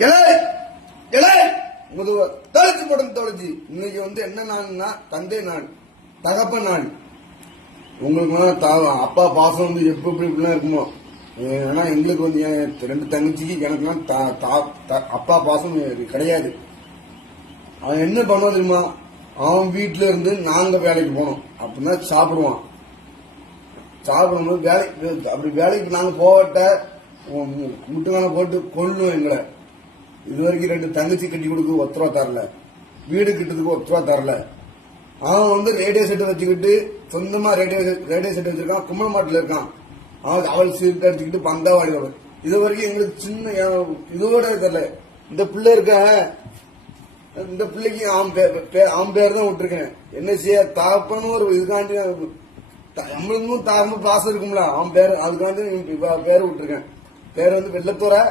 இலை இலை முதுவ தொலைச்சு போடும் தொலைச்சு இன்னைக்கு வந்து என்ன நாள்னா தந்தை நாள் தகப்ப நாள். உங்களுக்கு தா- அப்பா பாசம் வந்து எப்ப எப்படி இப்படிலாம் இருக்குமோ. ஏன்னா எங்களுக்கு வந்து என் ரெண்டு தங்கச்சிக்கு எனக்குலாம் தா- தா- த- அப்பா பாசம் கிடையாது. அவன் என்ன பண்ணுவான் தெரியுமா? அவன் வீட்டுல இருந்து நாங்க வேலைக்கு போனோம். அப்படின்னா சாப்பிடுவான். சாப்பிடும்போது வேலைக்கு அப்படி வேலைக்கு நாங்க போகட்ட முட்டுக்கான போட்டு கொள்ளும் எங்களை. இது வரைக்கும் ரெண்டு தங்கச்சி கட்டி கொடுக்க ஒத்த ரூபா தரல. வீடு கிட்டதுக்கு ஒத்த ரூபா தரல. அவன் வந்து ரேடியோ செட் வச்சுக்கிட்டு சொந்தமா ரேடியோ ரேடியோ செட் வச்சிருக்கான் கும்பலமாட்டில் இருக்கான். அவன் அவள் சீட்டு அடிச்சுக்கிட்டு பந்தாவாடி இது வரைக்கும் எங்களுக்கு சின்ன இதோட தெரியல இந்த பிள்ளை இருக்க இந்த பிள்ளைக்கு ஆம் பேர் பே- பேர் தான் விட்டுருக்கேன். என்ன செய்ய தாப்பன்னு ஒரு இதுக்காண்டி நம்மளுக்கும் தாரம்ப பாசம் இருக்கும்ல. அவன் பேர் அதுக்காண்டி பேர் விட்டுருக்கேன். பேர் வந்து வெள்ளத்தோரை